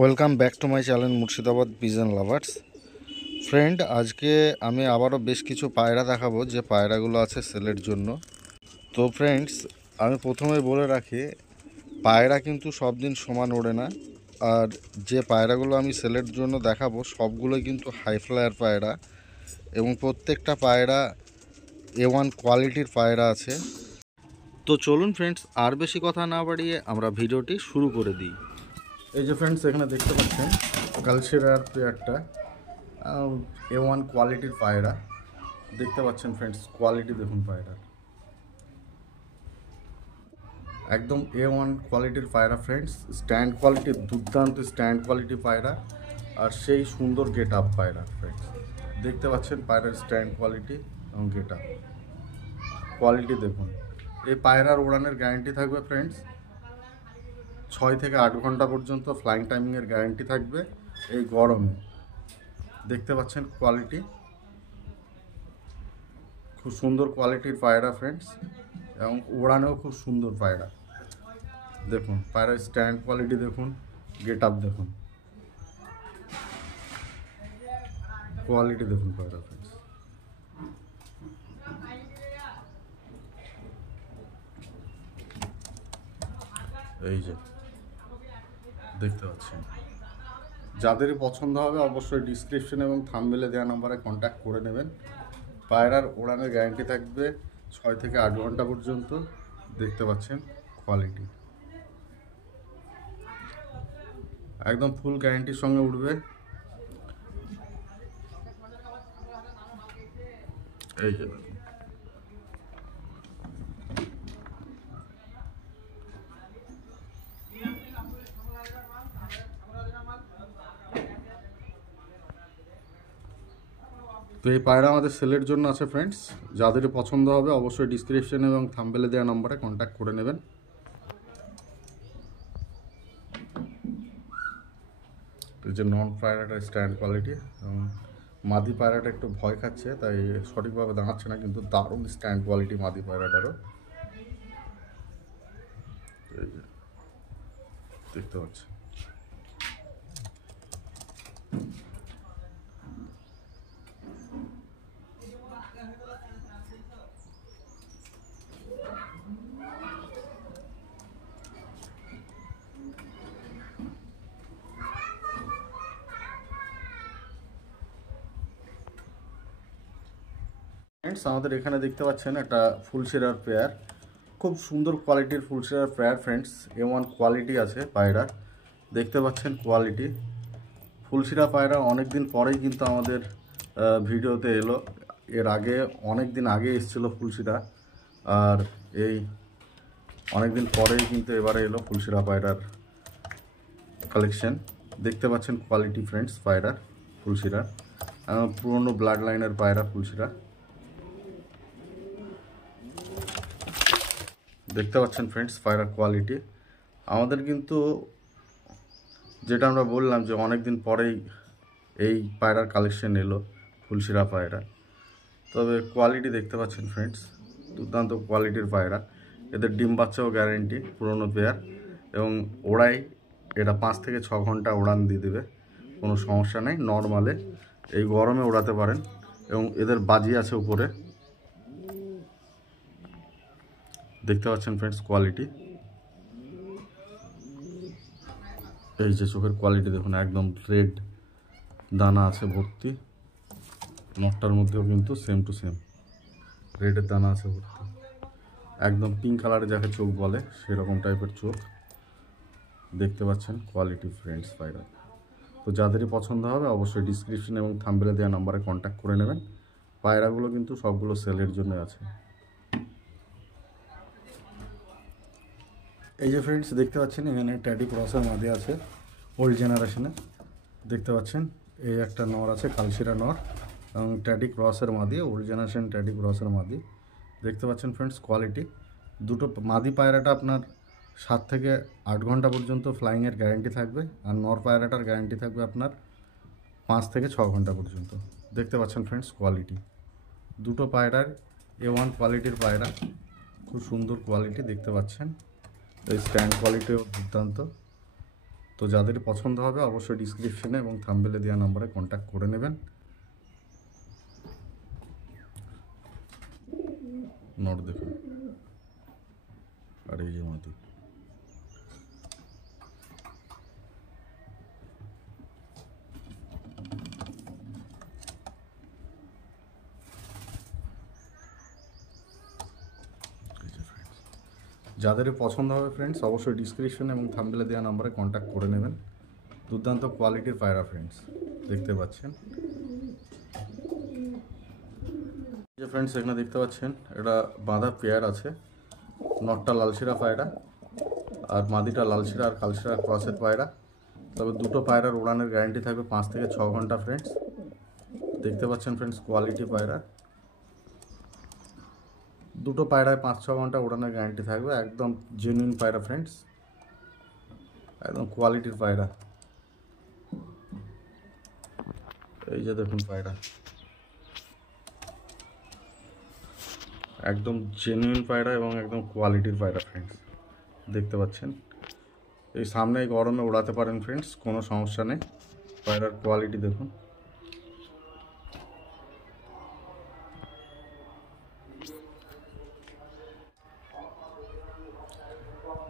Welcome back to my channel Murshidabad pigeon lovers. Friend, আজকে আমি আবারও বেশ কিছু পায়রা দেখাবো যে পায়রাগুলো আছে সেলের জন্য। তো ফ্রেন্ডস, আমি প্রথমেই বলে রাখি, পায়রা কিন্তু সব দিন সমান ওড়ে না। আর যে পায়রাগুলো আমি সেলের জন্য দেখাবো সবগুলোই কিন্তু হাই ফ্লায়ার পায়রা, এবং প্রত্যেকটা পায়রা A1 কোয়ালিটির পায়রা আছে। তো চলুন ফ্রেন্ডস, আর বেশি কথা না বাড়িয়ে আমরা ভিডিওটি শুরু করে দিই। এই যে ফ্রেন্ডস, এখানে দেখতে পাচ্ছেন কালশিরার পেয়ারটা A1 কোয়ালিটির পায়রা। দেখতে পাচ্ছেন ফ্রেন্ডস, কোয়ালিটি দেখুন পায়রার, একদম A1 কোয়ালিটির পায়রা ফ্রেন্ডস। স্ট্যান্ড কোয়ালিটি, দুর্দান্ত স্ট্যান্ড কোয়ালিটি পায়রা, আর সেই সুন্দর গেট আপ পায়রা ফ্রেন্ডস। দেখতে পাচ্ছেন পায়রার স্ট্যান্ড কোয়ালিটি এবং গেট আপ কোয়ালিটি দেখুন। এই পায়রার উড়ানের গ্যারান্টি থাকবে ফ্রেন্ডস 6 থেকে 8 ঘন্টা পর্যন্ত ফ্লাইং টাইমিংয়ের গ্যারান্টি থাকবে এই গরমে। দেখতে পাচ্ছেন কোয়ালিটি, খুব সুন্দর কোয়ালিটির পায়রা ফ্রেন্ডস, এবং ওড়ানেও খুব সুন্দর পায়রা। দেখুন পায়রার স্ট্যান্ড কোয়ালিটি দেখুন, গেট আপ দেখুন, কোয়ালিটি দেখুন পায়রা ফ্রেন্ডস। এই যে দেখতে পাচ্ছেন, যাদেরই পছন্দ হবে অবশ্যই ডিসক্রিপশন এবং থাম্বনেলে দেওয়া নাম্বারে কন্ট্যাক্ট করে নেবেন। পায়রার ওড়ানের গ্যারান্টি থাকবে 6 থেকে 8 ঘন্টা পর্যন্ত। দেখতে পাচ্ছেন কোয়ালিটি, একদম ফুল গ্যারান্টির সঙ্গে উঠবে। এই যে দেখুন, তো এই পায়রা আমাদের সেলের জন্য আছে ফ্রেন্ডস। যাদের পছন্দ হবে অবশ্যই ডিসক্রিপশন এবং থাম্বনেলে দেওয়া নাম্বারে কন্ট্যাক্ট করে নেবেন। এই যে নন পায়রাটার স্ট্যান্ড কোয়ালিটি, এবং মাদি পায়রাটা একটু ভয় খাচ্ছে, তাই সঠিকভাবে দাঁড়াচ্ছে না, কিন্তু দারুণ স্ট্যান্ড কোয়ালিটি মাদি পায়রাটারও। এই যে দেখতে পাচ্ছি, ফ্রেন্ডস আমাদের এখানে দেখতে পাচ্ছেন একটা ফুলশিরার পেয়ার, খুব সুন্দর কোয়ালিটির ফুলশিরার পেয়ার ফ্রেন্ডস। A1 কোয়ালিটি আছে পায়রার, দেখতে পাচ্ছেন কোয়ালিটি। ফুলশিরা পায়রা অনেক দিন পরেই কিন্তু আমাদের ভিডিওতে এলো। এর আগে অনেক দিন আগে এসেছিলো ফুলশিরা, আর এই অনেক দিন পরেই কিন্তু এবারে এলো ফুলশিরা পায়রার কালেকশন। দেখতে পাচ্ছেন কোয়ালিটি ফ্রেন্ডস পায়রার, ফুলশিরা পুরনো ব্লাড লাইনের পায়রা ফুলশিরা। দেখতে পাচ্ছেন ফ্রেন্ডস পায়রার কোয়ালিটি। আমাদের কিন্তু যেটা আমরা বললাম যে অনেক দিন পরেই এই পায়রার কালেকশন এলো ফুলশিরা পায়রা, তবে কোয়ালিটি দেখতে পাচ্ছেন ফ্রেন্ডস, দুর্দান্ত কোয়ালিটির পায়রা। এদের ডিম বাচ্চাও গ্যারেন্টি, পুরনো পেয়ার, এবং ওড়াই এটা 5 থেকে 6 ঘন্টা উড়ান দিয়ে দেবে, কোনো সমস্যা নেই। নর্মালে এই গরমে ওড়াতে পারেন, এবং এদের বাজি আছে উপরে। দেখতে পাচ্ছেন ফ্রেন্ডস কোয়ালিটি, এই যে চোখের কোয়ালিটি দেখুন, একদম রেড দানা আছে ভর্তি। নটটার মধ্যেও কিন্তু সেম টু সেম রেডের দানা আছে ভর্তি, একদম পিঙ্ক কালারে যাকে চোখ বলে সেরকম টাইপের চোখ। দেখতে পাচ্ছেন কোয়ালিটি ফ্রেন্ডস পায়রা। তো যাদেরই পছন্দ হবে অবশ্যই ডিসক্রিপশন এবং থাম্বনেলে দেওয়া নাম্বারে কন্ট্যাক্ট করে নেবেন। পায়রাগুলো কিন্তু সবগুলো সেলের জন্য আছে। এই যে ফ্রেন্ডস দেখতে পাচ্ছেন, এখানে ট্যাডি ক্রসের মাদি আছে ওল্ড জেনারেশনে। দেখতে পাচ্ছেন এই একটা নর আছে, কালশিরা নর, এবং ট্যাডি ক্রসের মাদি, ওল্ড জেনারেশন ট্যাডি ক্রসের মাদি। দেখতে পাচ্ছেন ফ্রেন্ডস কোয়ালিটি। দুটো মাদি পায়রাটা আপনার 7 থেকে 8 ঘন্টা পর্যন্ত ফ্লাইংয়ের গ্যারেন্টি থাকবে, আর নর পায়রাটার গ্যারেন্টি থাকবে আপনার 5 থেকে 6 ঘন্টা পর্যন্ত। দেখতে পাচ্ছেন ফ্রেন্ডস কোয়ালিটি, দুটো পায়রার A1 কোয়ালিটির পায়রা, খুব সুন্দর কোয়ালিটি। দেখতে পাচ্ছেন এই স্ট্যান্ড কোয়ালিটিও দুর্দান্ত। তো যাদের পছন্দ হবে অবশ্যই ডিসক্রিপশনে এবং থাম্বনেলে দেওয়া নম্বরে কন্ট্যাক্ট করে নেবেন। নট দেখুন, আর এই যে মাটি। যাদের পছন্দ হবে ফ্রেন্ডস অবশ্যই ডিসক্রিপশন এবং থাম্বনেলে দেওয়া নম্বরে কন্ট্যাক্ট করে নেবেন। দুর্দান্ত কোয়ালিটির পায়রা ফ্রেন্ডস, দেখতে পাচ্ছেন। যে ফ্রেন্ডস এখানে দেখতে পাচ্ছেন এটা বাঁধা পেয়ার আছে। নটটা লালশিরা পায়রা আর মাদিটা লালশিরা আর কালশিরা ক্রসের পায়রা। তবে দুটো পায়রার উড়ানের গ্যারান্টি থাকবে 5 থেকে 6 ঘন্টা ফ্রেন্ডস। দেখতে পাচ্ছেন ফ্রেন্ডস কোয়ালিটি পায়রা। দুটো পায়রায় 5-6 ঘন্টা উড়ানের গ্যারান্টি থাকবে। একদম জেনুইন পায়রা ফ্রেন্ডস, একদম কোয়ালিটির পায়রা। এই যে দেখুন পায়রা, একদম জেনুইন পায়রা এবং একদম কোয়ালিটির পায়রা ফ্রেন্ডস, দেখতে পাচ্ছেন। এই সামনে গরমে উড়াতে পারেন ফ্রেন্ডস, কোনো সমস্যা নেই। পায়রার কোয়ালিটি দেখুন।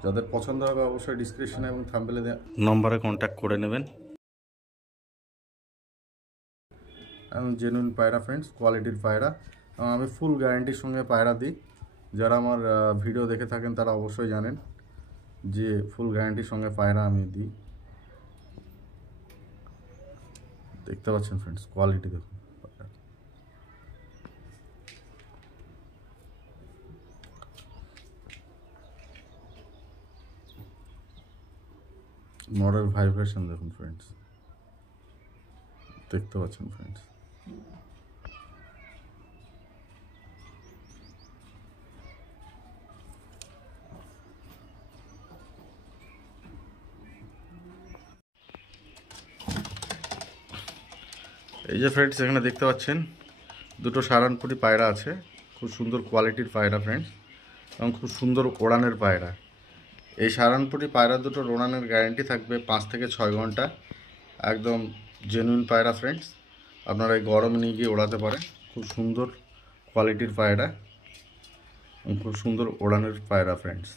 যাদের পছন্দ হবে অবশ্যই ডিসক্রিপশনে এবং থাম্বনেলে দেওয়া নম্বরে কন্ট্যাক্ট করে নেবেন। এবং জেনুইন পায়রা ফ্রেন্ডস, কোয়ালিটির পায়রা। আমি ফুল গ্যারান্টির সঙ্গে পায়রা দিই। যারা আমার ভিডিও দেখে থাকেন তারা অবশ্যই জানেন যে ফুল গ্যারান্টির সঙ্গে পায়রা আমি দিই। দেখতে পাচ্ছেন ফ্রেন্ডস কোয়ালিটি দেখুন। নরের ভাইব্রেশন দেখুন ফ্রেন্ডস, দেখতে পাচ্ছেন ফ্রেন্ডস। এই যে ফ্রেন্ডস এখানে দেখতে পাচ্ছেন দুটো সারানপুরি পায়রা আছে। খুব সুন্দর কোয়ালিটির পায়রা ফ্রেন্ডস এবং খুব সুন্দর ওড়ানের পায়রা। এই সারানপুরি পায়রা দুটোর ওড়ানের গ্যারান্টি থাকবে 5 থেকে 6 ঘন্টা। একদম জেনুইন পায়রা ফ্রেন্ডস, আপনারা এই গরমে নিয়ে গিয়ে ওড়াতে পারেন। খুব সুন্দর কোয়ালিটির পায়রা এবং খুব সুন্দর ওড়ানের পায়রা ফ্রেন্ডস,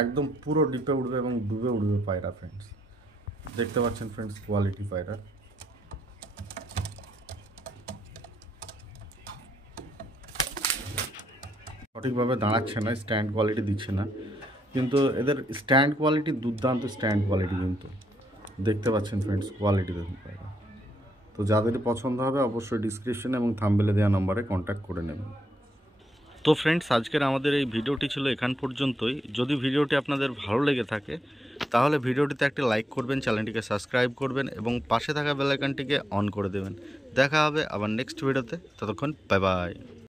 একদম পুরো ডিপে উঠবে এবং ডুবে উঠবে পায়রা ফ্রেন্ডস। দেখতে পাচ্ছেন ফ্রেন্ডস কোয়ালিটি পায়রা। সঠিকভাবে দাঁড়াচ্ছে না, স্ট্যান্ড কোয়ালিটি দিচ্ছে না, কিন্তু এদের স্ট্যান্ড কোয়ালিটি দুর্দান্ত স্ট্যান্ড কোয়ালিটি। কিন্তু দেখতে পাচ্ছেন ফ্রেন্ডস কোয়ালিটি দেখুন পায়রা। তো যাদের পছন্দ হবে অবশ্যই ডিসক্রিপশনে এবং থাম্বনেলে দেওয়া নম্বরে কন্ট্যাক্ট করে নেবেন। তো ফ্রেন্ডস আজকের আমাদের এই ভিডিওটি ছিল এখান পর্যন্তই। যদি ভিডিওটি আপনাদের ভালো লেগে থাকে তাহলে ভিডিওটিতে একটা লাইক করবেন, চ্যানেলটিকে সাবস্ক্রাইব করবেন এবং পাশে থাকা বেল আইকনটিকে অন করে দেবেন। দেখা হবে আবার নেক্সট ভিডিওতে। ততক্ষণ বাই বাই।